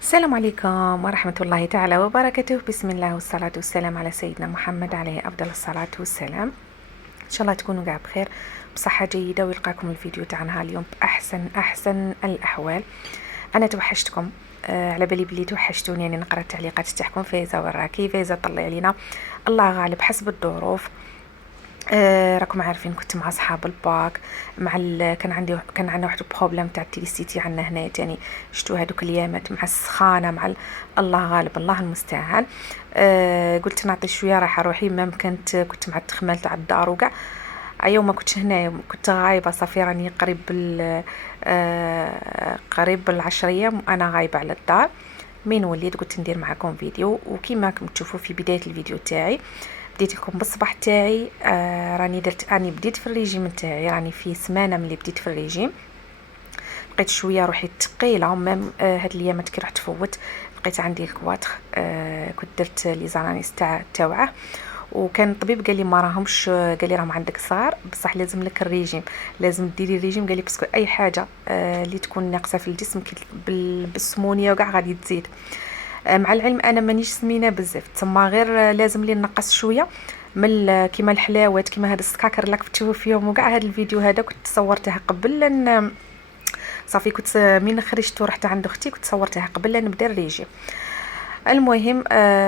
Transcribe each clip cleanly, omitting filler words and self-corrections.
السلام عليكم ورحمة الله تعالى وبركاته. بسم الله والصلاة والسلام على سيدنا محمد عليه أفضل الصلاة والسلام. إن شاء الله تكونوا قاع بخير بصحة جيدة ويلقاكم الفيديو تاعنا اليوم بأحسن الأحوال. أنا توحشتكم، على بالي بلي توحشتوني، يعني نقرأ التعليقات تاعكم. فايزة وراكي؟ فايزة طلعي علينا، الله غالب حسب الظروف. راكم عارفين كنت مع صحاب الباك، كان عندنا واحد البروبليم تاع التيليسيتي عندنا هنا تاني. شتو هذوك الايامات مع السخانه الله غالب الله المستعان. قلت نعطي شويه راحه روحي، ما كنت مع التخمال تاع الدار وكاع. يوم ما كنتش هنا كنت غايبه صافي، راني قريب العشريه انا غايبه على الدار. من وليت قلت ندير معكم فيديو، وكما راكم تشوفوا في بدايه الفيديو تاعي بديت لكم بالصباح تاعي. راني بديت في الريجيم تاعي، راني في سمانه ملي بديت في الريجيم. لقيت شويه روحي ثقيله، ميم هاد الايامات كي رحت فوت لقيت عندي الكواتر. كنت درت لي زاناليز تاعه، وكان الطبيب قال لي ما راهمش، قال لي راهم عندك صغار بصح لازم لك الريجيم، لازم ديري الريجيم. قال لي باسكو اي حاجه اللي تكون ناقصه في الجسم بالسمونيه وكاع غادي تزيد. مع العلم انا مانيش سمينه بزاف، تما غير لازم لي نقص شويه من كيما الحلاوات، كيما هاد السكاكر اللي كنت تشوفوا فيهم وكاع. هاد الفيديو هذا كنت صورته قبل لان صافي كنت من خرجت ورحت عند اختي، كنت صورتها قبل لا نبدا الريجيم. المهم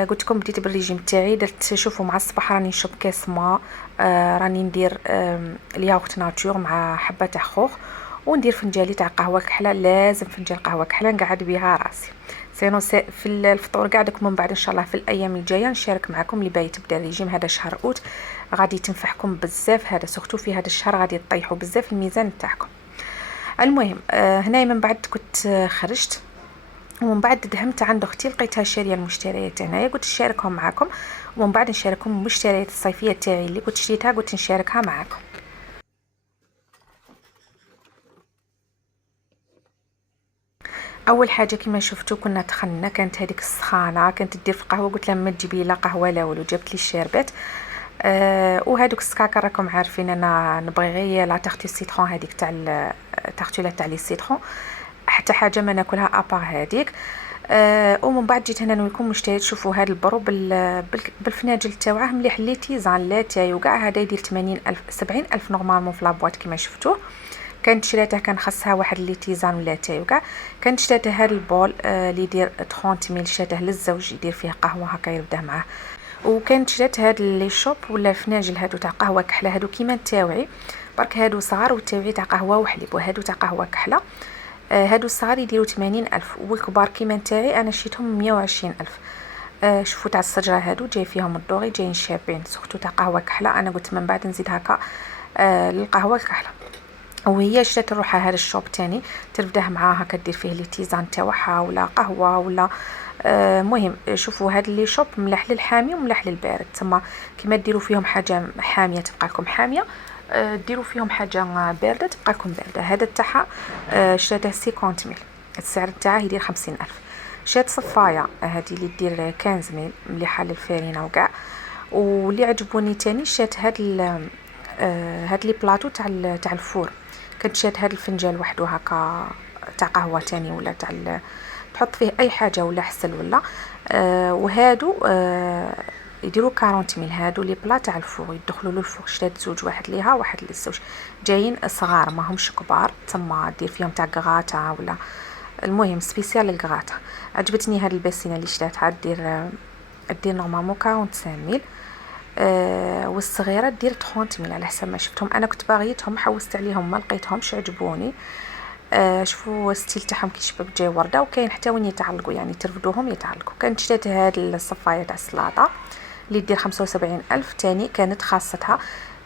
قلت لكم بديت بالريجيم تاعي. درت، شوفوا، مع الصباح راني نشرب كاس ماء، راني ندير الياغورت ناتور مع حبه تاع خوخ، وندير فنجالي تاع قهوه كحله. لازم فنجان قهوه كحله نقعد بها راسي. سينو في الفطور قاعدك. من بعد ان شاء الله في الايام الجايه نشارك معكم اللي باغي تبدا الريجيم. هذا شهر اوت غادي تنفعكم بزاف، هذا سورتو في هذا الشهر غادي تطيحوا بزاف الميزان تاعكم. المهم هنا من بعد كنت خرجت، ومن بعد دهمت عند اختي لقيتها شاريه المشتريات هنايا، قلت نشاركهم معكم. ومن بعد نشارككم المشتريات الصيفيه تاعي اللي كنت شريتها، قلت نشاركها معكم. اول حاجه كما شفتوا كنا دخلنا، كانت هذيك السخانه كانت دير في القهوه. قلت لها ما تجيبي لا قهوه لا والو، جابت لي الشربات. وهذوك السكاكر راكم عارفين انا نبغي غير لا تاختي السيترون هذيك تاع التاختيله تاع لي سيترون، حتى حاجه ما ناكلها ابار هذيك. ومن بعد جيت هنا نوريكم مشتريت. شوفوا هذا البرو بالفناجل تاوعه مليح، لي تيزان لاتاي وكاع. هذا يدير 80,000 70,000 نورمالمون في لابواط كما شفتوه. كانت شريتها كان خاصها واحد لي تيزان ولا تاي وكاع. كانت شريتها هذا البول اللي يدير 30,000، شريته للزوج يدير فيه قهوه هكا يربده معاه. وكانت شريت هاد لي شوب ولا فناجل هادو تاع قهوه كحله، هادو كيما تاوعي برك، هادو صغار وتاوعي تاع قهوه وحليب، وهادو تاع قهوه كحله. هادو الصغار يديروا 80,000، والكبار كيما نتاعي انا شيتهم 120,000. شوفوا تاع السجره هادو جاي فيهم الدوري، جايين شابين سورتو تاع قهوه كحله. انا قلت من بعد نزيد هكا للقهوه الكحله. وهي شرات روحها هذا الشوب تاني ترفده معاها، كدير فيه لي تيزان تاعها ولا قهوه ولا مهم. شوفوا هذا اللي شوب ملاح للحامي وملاح للبارد، تما كيما ديروا فيهم حاجه حاميه تبقى لكم حاميه، ديروا فيهم حاجه بارده تبقى لكم بارده. هذا تاعها شراته 50,000، السعر تاعها يدير 50,000. شات صفايه هذه اللي دير 15,000 مليحه للفارينه وكاع. واللي عجبوني تاني شات هاد لي بلاطو تاع الفور. كنت شات هاد الفنجان وحده هكا تاع قهوه تاني ولا تحط فيه اي حاجه ولا حسل ولا وهادو يديروا 40,000. هادو لي بلا تاع الفور يدخلوا له الفور. شريت زوج، واحد ليها واحد للزوج، جايين صغار ما همش كبار، تما دير فيهم تاع كغاتا ولا المهم سبيسيال للكغاتا. عجبتني هاد الباسينه اللي شريتها، دير نورمالمون 45,000. والصغيره دير 30,000 على حسب ما شفتهم. انا كنت باغيتهم حوست عليهم ما لقيتهمش عجبوني. شوفوا الستيل تاعهم كي شباب جاي ورده، وكاين حتى وين يتعلقوا يعني ترفدوهم يتعلقوا. كانت شريت هاد الصفايه تاع السلاطه اللي دير 75,000 تاني، كانت خاصتها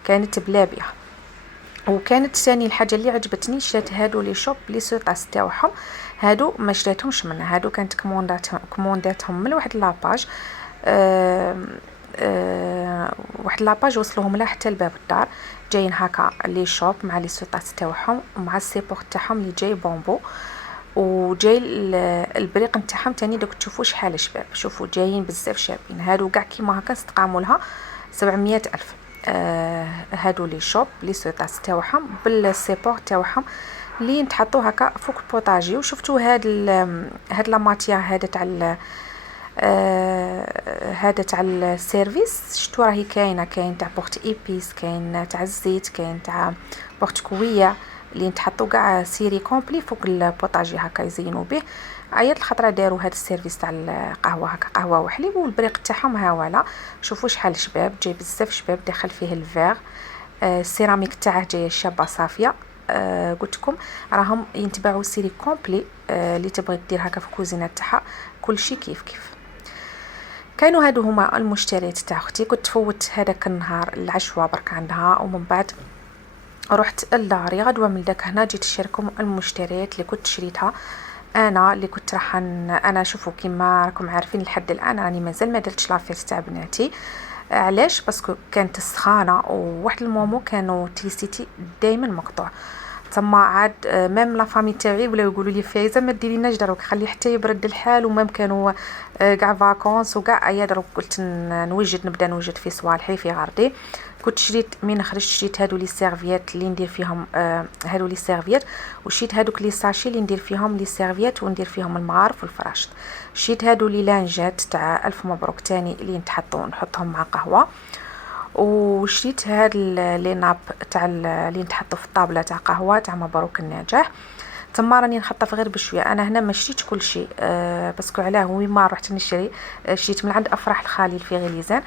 كانت بلابيه. وكانت ثاني الحاجه اللي عجبتني شريت هادو لي شوب لي سوطاس تاعهم. هادو ما شريتهمش منها، هادو كانت كومونداتهم من واحد لاباج. واحد لاباج وصلوهم لها حتى لباب الدار. جايين هكا لي شوب مع لي سوطاس تاعهم ومع السيبور تاعهم اللي جاي بومبو، وجاي البريق نتاعهم تاني. دوك تشوفوا شحال شباب، شوفوا جايين بزاف شابين. هادو كاع كيما هكا استقاموا لها 700,000. هادو لي شوب لي سوطاس تاعهم بالسيبور تاعهم اللي نتحطو هكا فوق البوطاجي. وشفتوا هاد لا ماتيير هذا تاع هذا تاع السيرفيس، شفتو راهي كاين تاع بورت ايبيس، كاين تاع الزيت، كاين تاع بورت كويه، اللي نتحطو كاع سيري كومبلي فوق البوطاجي هكا يزينوا به. عيط الخطره داروا هذا السيرفيس تاع القهوه هكا، قهوه وحليب، والبريق تاعهم هاولا. شوفوا شحال شباب، جاي بزاف شباب داخل فيه الفيغ. السيراميك تاعه جايه شابه صافيه. قلت لكم راهم ينتبعوا سيري كومبلي. اللي تبغي دير هكا في الكوزينه تاعها كلشي كيف كيف. كانوا هادو هما المشتريات تاع اختي. كنت فوت هذاك النهار العشوه برك عندها، ومن بعد رحت لداري غدوه من داك هنا جيت نشارككم المشتريات اللي كنت شريتها انا، اللي كنت راح انا. شوفوا كيما راكم عارفين لحد الان راني مازال ما درتش لافيت تاع بناتي. علاش؟ باسكو كانت السخانه، وواحد المومو كانوا تيسيتي دائما مقطوع. تما عاد ميم لا فامي تاعي ولاو يقولوا لي فايزه ما ديريناش دروك، خلي حتى يبرد الحال. ومام كانوا كاع فاكونس وكاع ايا دروك قلت نبدا نوجد في صوالحي في غردي. كنت شريت من خرجت شريت هادو لي سيرفيات اللي ندير فيهم هادو لي سيرفيات، وشريت هادوك لي ساشي اللي ندير فيهم لي سيرفيات وندير فيهم المغارف والفراشط. شريت هادو لي لانجات تاع الف مبروك تاني اللي نحطهم مع قهوه. وشريت هاد لي ناب تاع اللي نتحطوا في الطابله تاع قهوه تاع مبروك النجاح. تما راني نخطف غير بشويه. انا هنا ما شريتش كل شيء باسكو علاه وين ما رحت نشري شريت من عند افراح الخالي في غليزان.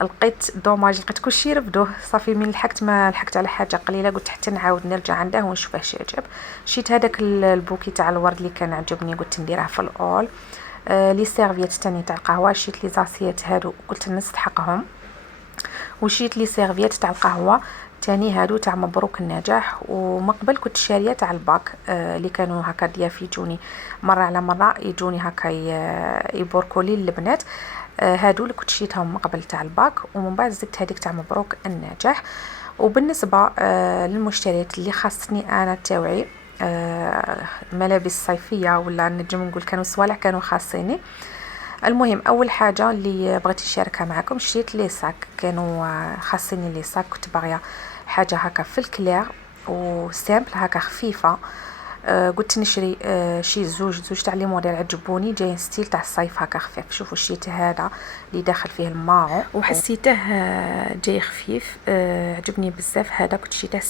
لقيت دوماج، لقيت كلشي رفدوه صافي. من لحقت ما لحقت على حاجه قليله، قلت حتى نعاود نرجع عنده ونشوفه شي عجب. شريت هذاك البوكي تاع الورد اللي كان عجبني، قلت نديره في الاول. لي سيرفيات تاني تاع القهوه، شريت لي زاسيات هادو قلت نستحقهم. وشريت لي سيرفيات تاع القهوه تاني هادو تاع مبروك النجاح. ومن قبل كنت شاريه تاع الباك اللي كانوا هكا يجوني مره على مره، يجوني هكا يبوركوا لي البنات. هادو اللي كنت شريتهم من قبل تاع الباك، ومن بعد زدت هذيك تاع مبروك النجاح. وبالنسبه للمشتريات اللي خاصني انا تاوعي ملابس صيفيه، ولا نجم نقول كانوا صوالح كانوا خاصيني. المهم اول حاجه اللي بغيت نشاركها معكم، شريت لي صاك كانوا خاصني. لي صاك كنت باغيه حاجه هكا في الكلير وسامبل هكا خفيفه. قلت نشري شي زوج تاع لي موديل عجبوني، جايين ستيل تاع الصيف هكا خفيف. شوفوا شريت هذا اللي داخل فيه الماعو وحسيته جاي خفيف. عجبني بزاف. هذا كنت شريته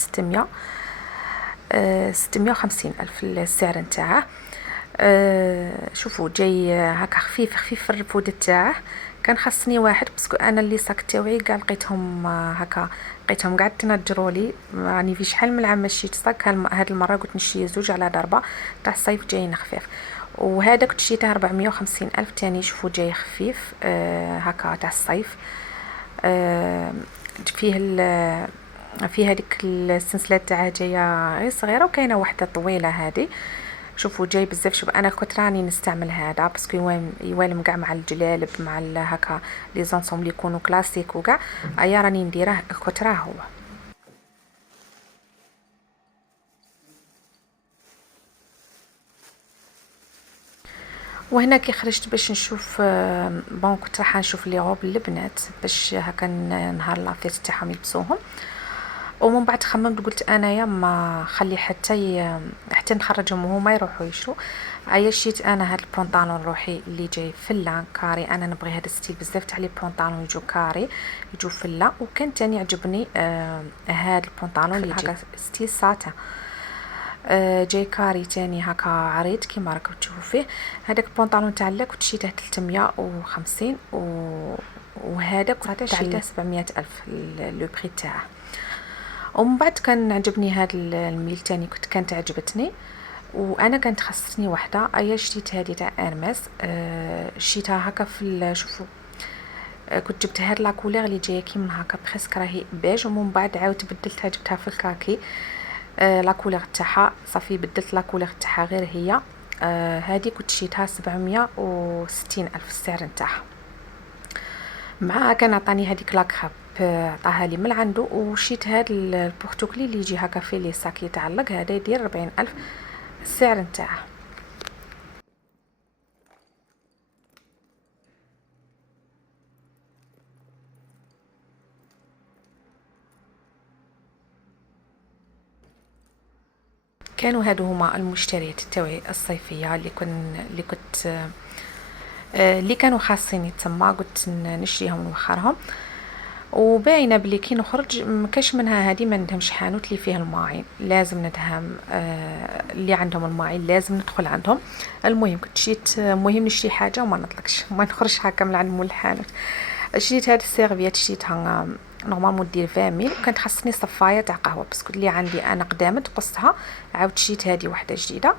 650 ألف السعر نتاعه. شوفوا جاي هكا خفيف خفيف في الرفود تاعه. كان خاصني واحد باسكو انا اللي صاك تاوعي كاع لقيتهم هكا، لقيتهم قاعد تنجروا لي. راني في شحال من العام ما شريت صاك، هاد المره قلت نشري زوج على ضربه تاع الصيف جايين خفيف. وهذا كنت شريته 450 ألف تاني. شوفوا جاي خفيف هكا تاع الصيف. فيه فيه هذيك السلسله تاعها جايه غير صغيره، وكاينه واحده طويله هذه. شوفوا جاي بزاف. شوف انا كنت راني نستعمل هذا باسكو يوالم كاع مع الجلالب مع هكا لي زونسومبل يكونوا كلاسيك وكاع. ايا راني نديره كنت راه هو. وهنا كي خرجت باش نشوف بون كنت راح نشوف لي غوب البنات باش هكا نهار لافيت تاعهم يلبسوهم. ومن بعد خممت قلت انايا ما خلي حتى نخرجهم وهما يروحوا يشرو. عيا شيت انا هاد البونطالون روحي اللي جاي فلا كاري. انا نبغي هذا الستيل بزاف تاع لي بونطالون يجو كاري يجو فلا. وكان تاني عجبني هاد البونطالون اللي جاي ستيل ساتا جاي كاري تاني هكا عريض كيما راكم تشوفوا فيه. هذاك البونطالون تاع لا كنت شريته 350 وهذا كنت شريته 700 الف لو بري تاعه. ومن بعد كان عجبني هاد الميل تاني كانت عجبتني. وانا كانت خصتني وحده ايا شريت هذه تاع ارمس. شريتها هكا في شوفوا كنت جبت هاد لا كولير اللي جايه كيما هكا بريسك راهي بيج. ومن بعد عاودت بدلتها جبتها في الكاكي لا كولير تاعها صافي بدلت لا كولير تاعها غير هي. هذه كنت شريتها 760 الف السعر نتاعها. مع كان عطاني هذيك لاكراب عطاها لي من عنده. وشيت هاد البورتوكلي اللي يجي هكا فيه لي ساك يتعلق، هذا يدير 40 الف السعر نتاعه. كانوا هادو هما المشتريات تاوعي الصيفيه اللي كنت اللي كانوا خاصيني تما، قلت نشريهم ونوخرهم. وباينه بلي كي نخرج مكاش منها هذه ما ندهمش حانوت اللي فيه الماعين، لازم ندهم اللي عندهم الماعين لازم ندخل عندهم. المهم كنت شيت مهم نشري حاجه وما نطلقش ما نخرجش هكا من عند مول الحانوت. شريت هاد السيرفيات شريتها نورمالمون دير 20 ميل، وكانت خاصني صفايه تاع قهوه باسكو اللي عندي انا قدامت قصتها، عاودت شريت هذه واحده جديده.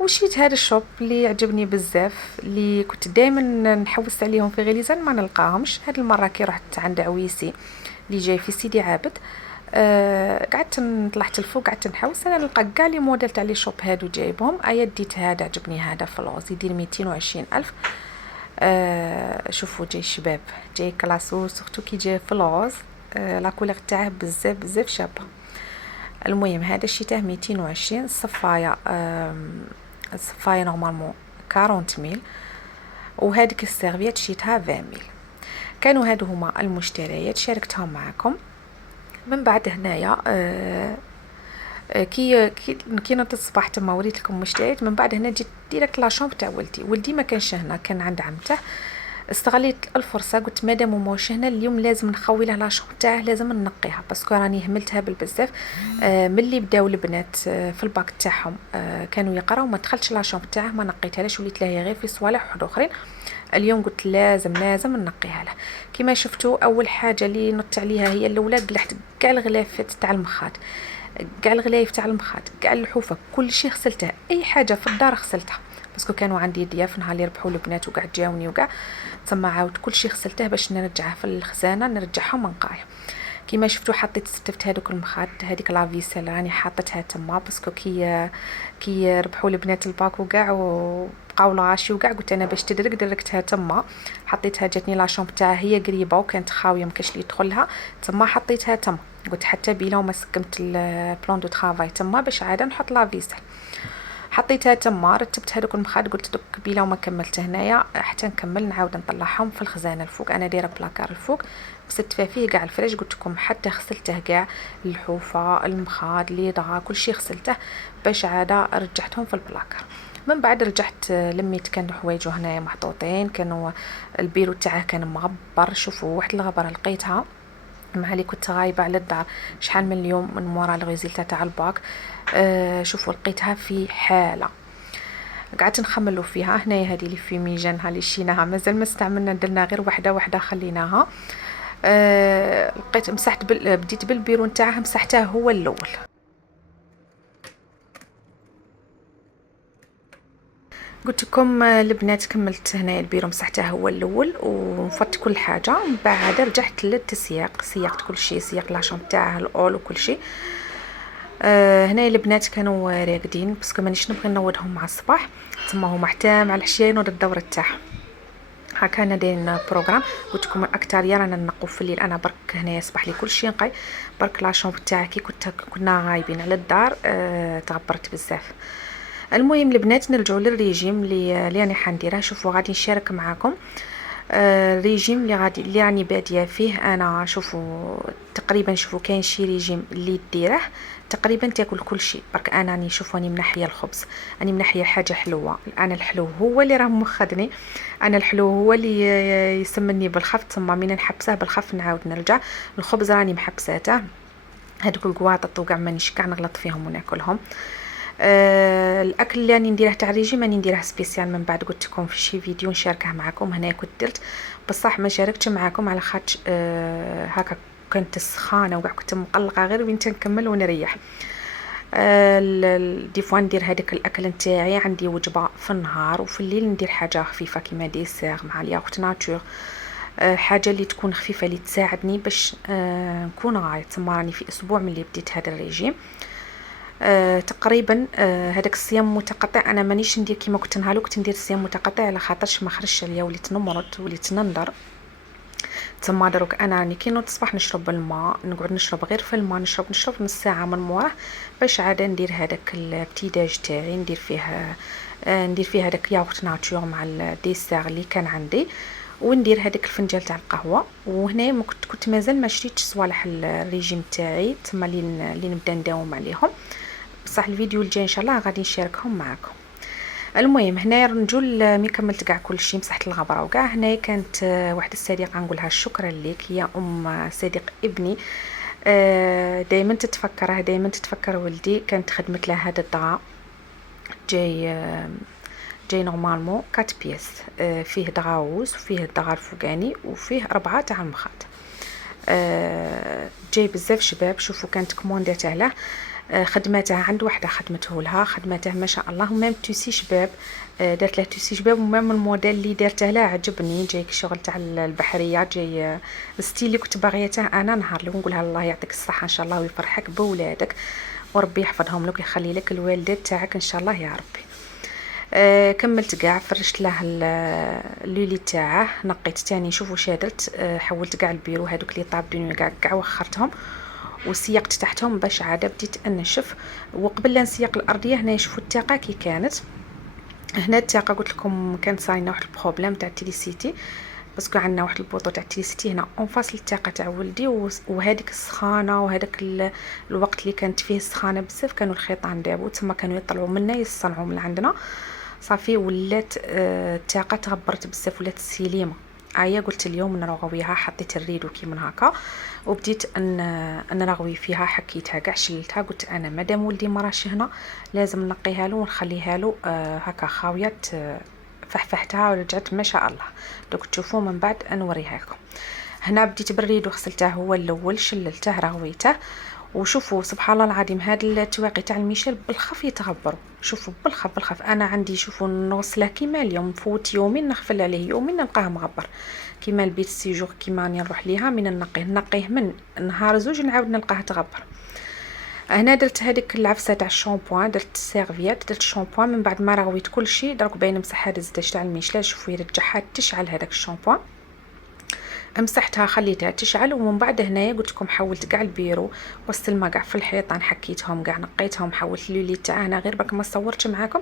وشيت هذا الشوب اللي عجبني بزاف، اللي كنت دائما نحوس عليهم في غليزان ما نلقاهمش. هاد المره كي رحت عند عويسي اللي جاي في سيدي عابد، قعدت طلعت الفوق قعدت نحوس انا نلقى كاع لي موديل تاع لي شوب هادو جايبهم. ديت هذا عجبني، هذا فلوس يدير 220 الف. شوفوا جاي شباب جاي كلاسو سورتو كي جاي فلوس. لا كولور تاعه بزاف بزاف شابه. المهم هذا شيته 220 الصفايه. الصفايه نورمالمون 40 ميل، وهذيك السيرفيات شيتها 20 ميل. كانوا هادو هما المشتريات شاركتهم معكم. من بعد هنايا كي نوضت الصباح تما وريت لكم مشتريات. من بعد هنا جيت ديريكت لا شومبر تاع ولدي ما كانش هنا، كان عند عمته. استغليت الفرصه قلت مادام موش هنا اليوم لازم نخوي له لا شومبر تاعه، لازم ننقيها باسكو راني هملتها بالبزاف. ملي بداو البنات في الباك تاعهم كانوا يقراو ما دخلتش لا شومبر تاعه، ما نقيتهاش وليت له غير في صوالح واحد اخرين. اليوم قلت لازم ننقيها له. كما شفتوا اول حاجه اللي نط عليها هي الاولى، قلحت كاع الغلافات تاع المخاد، كاع الغلايف تاع المخاد، كاع الحوفه، كل شيء غسلته. اي حاجه في الدار غسلتها باسكو كانوا عندي ضياف نهار اللي ربحوا البنات وكاع جاوني وكاع تما عاود كل شيء غسلته باش نرجعها في الخزانه نرجعهم نقايه. كما شفتوا حطيت ستفت هذوك المخاد، هذيك لافيسل راني حاطتها تما باسكو كي ربحوا البنات الباك وكاع وبقاو الغاشي وكاع قلت انا باش تدرك دركتها تما. حطيتها جاتني لا شومب تاعها هي قريبه وكانت خاويه مكاش لي يدخلها تما، حطيتها تما. قلت حتى بيلا وما سكمت البلان دو طرافاي تما باش عاده نحط لافيسل. حطيتها تما رتبت هذوك المخاد، قلت دوك بيلا وما كملت هنايا حتى نكمل نعاود نطلعهم في الخزانه الفوق. انا دايره بلاكار الفوق بست فيه كاع الفريج، قلت لكم حتى غسلته كاع الحوفه المخاد لي ضغا كل شيء غسلته باش عاده رجعتهم في البلاكار. من بعد رجعت لميت كان حوايجو هنايا محطوطين، كانوا البيرو تاعه كان مغبر. شوفوا واحد الغبره لقيتها مع اللي كنت غايبه على الدار شحال من اليوم من مورا الريزلتا تاع الباك. شوفوا لقيتها في حاله قعدت نخملوا فيها. هنايا هذه اللي في ميجانها اللي شيناها مازال ما استعملنا، درنا غير وحده خليناها. لقيت مسحت بديت بالبيرو نتاعها مسحته هو الاول. قلت لكم البنات كملت هنا البيرو مسحته هو الاول وفت كل حاجه. من بعد رجعت للتسياق، سيقت كل شيء، سيق لاشوم تاعها الاول وكل شيء. هنا البنات كانوا راقدين باسكو مانيش نبغي نوضهم مع الصباح تما هما حتى مع العشيه ينوض الدوره تاعهم. هكا انا دايرين بروغرام. قلت لكم اكثر رانا نقوا في الليل، انا برك هنا يصبح لي كل شيء نقي. برك لاشوم تاعي كي كنا غايبين على الدار تغبرت بزاف. المهم البنات نرجعوا للريجيم اللي راني حنديره. شوفوا غادي نشارك معكم الريجيم اللي راني باديه فيه انا. شوفوا تقريبا شوفوا كاين شي ريجيم اللي ديره تقريبا تاكل كل شيء. برك انا راني شوفوا راني منحيه الخبز، راني منحيه حاجه حلوه. انا الحلو هو اللي راه مخدني، انا الحلو هو اللي يسمني بالخف تما من نحبسه بالخف نعاود نرجع. الخبز راني محبساته، هذوك الكواطط وكاع مانيش كاع نغلط فيهم وناكلهم. الاكل اللي راني نديره تاع الريجيم راني نديره سبيسيال. من بعد قلت لكم في شي فيديو نشاركه معكم. هنا كنت درت بصح ما شاركتش معكم على خاطر هكا كنت سخانه وكاع كنت مقلقه غير وين نكمل ونريح. دي فوا ندير هذاك الاكل نتاعي عندي وجبه في النهار، وفي الليل ندير حاجه خفيفه كيما ديسير مع الياغورت ناتور. حاجه اللي تكون خفيفه اللي تساعدني باش نكون غايت. تما راني في اسبوع من اللي بديت هذا الريجيم. تقريبا هذاك الصيام متقطع انا مانيش ندير كيما كنت نهارو كنت ندير صيام متقطع على خاطرش ما خرجش عليا وليت نمرض وليت ننضر. تما دروك انا راني كي نوض الصباح نشرب الماء، نقعد نشرب غير في الماء، نشرب نص ساعه من موراه باش عاده ندير هذاك الابتيداج تاعي. ندير فيه هذاك ياغورت ناتور مع الديسير اللي كان عندي، وندير هذاك الفنجان تاع القهوه. وهنا كنت مازال ما شريتش صوالح الريجيم تاعي تما اللي نبدا نداوم عليهم. بصح الفيديو الجاي ان شاء الله غادي نشاركهم معكم. المهم هنايا نجو ملي كملت كاع كلشي، مسحت الغبره وكاع. هنايا كانت واحد الصديقه نقولها شكرا لك، هي صديق ابني. دائما تتفكره، دائما تتفكر ولدي. كانت خدمت له هذا الدغا جاي نورمالمون 4 بياس، فيه دغاوز وفيه الدغا الفوقاني وفيه 4 تاع المخاط. جاي بزاف شباب. شوفوا كانت كوموندات عليه، خدمته عند وحده خدمته لها، خدمته ما شاء الله. ومام توسي شباب، دارت له توسي شباب. ومام الموديل اللي دارته له عجبني، جاي شغل تاع البحريه، جاي الستيل اللي كنت باغيته انا. نهار اللي نقولها الله يعطيك الصحه ان شاء الله ويفرحك بولادك وربي يحفظهم لك ويخلي لك الوالدات تاعك ان شاء الله يا ربي. كملت كاع، فرشت له اللولي تاعه، نقيت تاني. شوفوا شادرت، حولت كاع البيرو هذوك اللي طابين كاع وخرتهم وسيقت تحتهم باش عاد بديت انشف. وقبل لا نسيق الارضيه هنا شوفوا التاقه كي كانت. هنا التاقه قلت لكم كانت صاينه واحد البروبليم تاع التيليسيتي، باسكو عندنا واحد البوطو تاع التيليسيتي هنا اون فاس التاقه تاع ولدي. وهذيك السخانه وهذاك الوقت اللي كانت فيه السخانه بزاف، كانوا الخيطان دابو تما كانوا يطلعوا منا يصنعوا من عندنا. صافي ولات التاقه تغبرت بزاف، ولات السليمه. قلت اليوم نرويها، حطيت الريدو كي من هكا وبديت ان نروي فيها. حكيتها كاع، شلتها، قلت انا مادام ولدي ما راش هنا لازم نقيها له ونخليها له هكا خاويه. فحفحتها ورجعت ما شاء الله. دوك تشوفوا من بعد نوريها لكم. هنا بديت بالريدو، غسلته هو الاول، شللته، رويته. وشوفوا سبحان الله العظيم هاد التواقي تاع الميشيل بالخف يتغبروا. شوفوا بالخف انا عندي، شوفوا نغسله كيما اليوم، نفوت يومين نغفل عليه، يومين نلقاه مغبر. كيما البيت سيجور كيما راني نروح ليها من نقيه من نهار زوج نعاود نلقاه تغبر. هنا درت هذيك العفسه تاع الشامبوان، درت السيرفيات، درت الشامبوان. من بعد ما رويت كل شيء درك باين مسح هذا الزيت تاع الميشيل. شوفوا يرجعها تشعل هذاك الشامبوان. مسحتها خليتها تشعل. ومن بعد هنايا قلت لكم حولت كاع البيرو والسلمه كاع في الحيطان، حكيتهم كاع، نقيتهم، حولت اللولي تاعنا. غير باك ما صورتش معاكم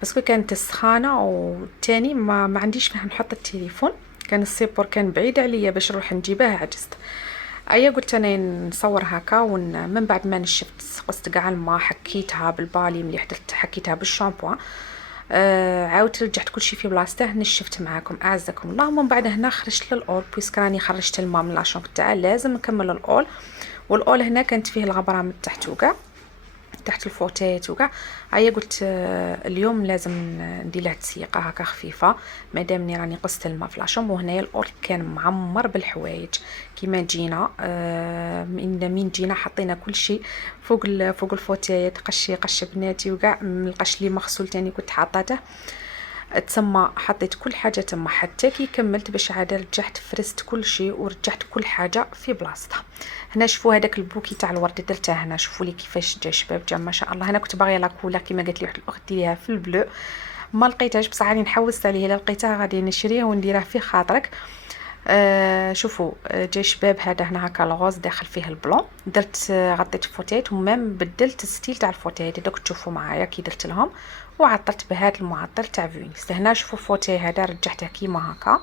باسكو كانت السخانه، والثاني ما عنديش فين نحط التليفون، كان السيبور كان بعيد عليا باش نروح نجيبه، عجزت. قلت انا نصور هكا. ومن بعد ما نشفت قصت كاع الماء، حكيتها بالبالي مليح، درت حكيتها بالشامبو. عاودت رجعت كلشي في بلاصته، نشفت معاكم اعزكم الله. ومن بعد هنا خرجت للاول، بويسك راني خرجت الماء من لاشومب تاعه لازم نكمل الاول. والاول هنا كانت فيه الغبره من تحت وكاع، تحت الفوتات وكاع. قلت اليوم لازم ندير لها تسيقه هكا خفيفه، مادامني راني قصت الماء في لاشومب. وهنايا الاول كان معمر بالحوايج كيما جينا. من جينا حطينا كل شيء فوق الفوتات، قش بناتي وكاع، من القش اللي مغسول تاني كنت حاطاته تسمى، حطيت كل حاجه تما حتى كي كملت باش عاد رجعت فرست كل شيء ورجعت كل حاجه في بلاصتها. هنا شوفوا هذاك البوكي تاع الورد درته هنا، شوفوا لي كيفاش جا شباب، جا ما شاء الله. هنا كنت باغيه لاكولا كيما قالت لي واحد الاخت ديريها في البلو، ما لقيتهاش بصح راني نحوست عليه، الا لقيتها غادي نشريه ونديره في خاطرك. شوفوا جاي شباب هذا هنا هكا الغوز داخل فيه البلون. درت غطيت فوتات ومام بدلت الستيل تاع الفوتات، دوك تشوفوا معايا كي درت لهم. وعطرت بهذا المعطر تاع فينيس. هنا شوفوا فوتي هذا رجعته كيما هكا.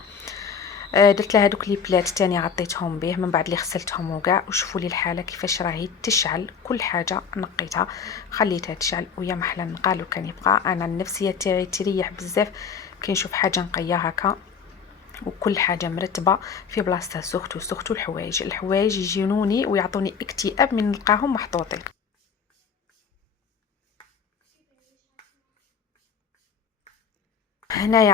درت له هذوك لي بلات تاني غطيتهم به من بعد اللي غسلتهم وكاع. وشوفوا لي الحاله كيفاش راهي تشعل، كل حاجه نقيتها خليتها تشعل ويا محلى نقال. وكان يبقى انا النفسيه تاعي تريح بزاف كي نشوف حاجه نقيه هكا وكل حاجه مرتبه في بلاصتها. سختو الحوايج يجينوني ويعطوني اكتئاب من نلقاهم محطوطين. هنايا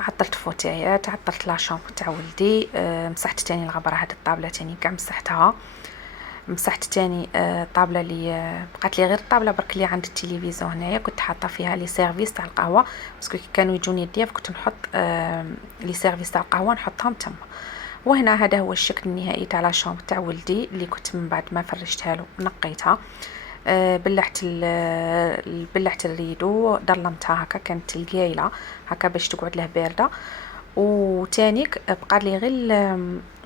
عطرت فوتايات، عطرت لاشامبو تاع ولدي. مسحت تاني الغبره هاد الطابله تاني كاع مسحتها. مسحت تاني الطابله اللي بقات لي غير الطابله برك اللي عند التلفزيون. هنايا كنت حاطه فيها لي سيرفيس تاع القهوه باسكو كانوا يجوني الضياف كنت نحط لي سيرفيس تاع القهوه نحطهم تما. وهنا هذا هو الشكل النهائي تاع لاشامبو تاع ولدي اللي كنت من بعد ما فرشتها له نقيتها. بلعت الريدو، ظلمتها هكا كانت القايله هكا باش تقعد له بارده. وتانيك بقى لي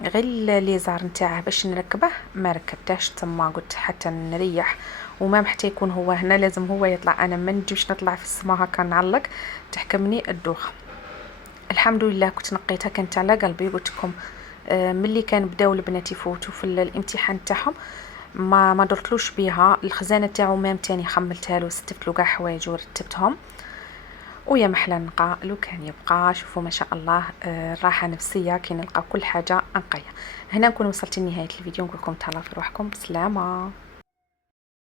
غير ليزار نتاعه باش نركبه، ما ركبتهش تما، قلت حتى نريح وما حتى يكون هو هنا لازم هو يطلع، انا ما نجمش نطلع في السما هكا نعلق تحكمني الدوخه. الحمد لله كنت نقيتها كانت على قلبي. قلت لكم ملي كان بداو البنات يفوتوا في الامتحان تاعهم ما درتلوش بها الخزانه تاعو، ميم تاني خملتها له، ستفت له كاع حوايج ورتبتهم. ويا محلى النقاء لو كان يبقى. شوفوا ما شاء الله راحه نفسيه كي نلقى كل حاجه انقيه. هنا نكون وصلت لنهايه الفيديو، نقول لكم تهلاو في روحكم، بسلامه.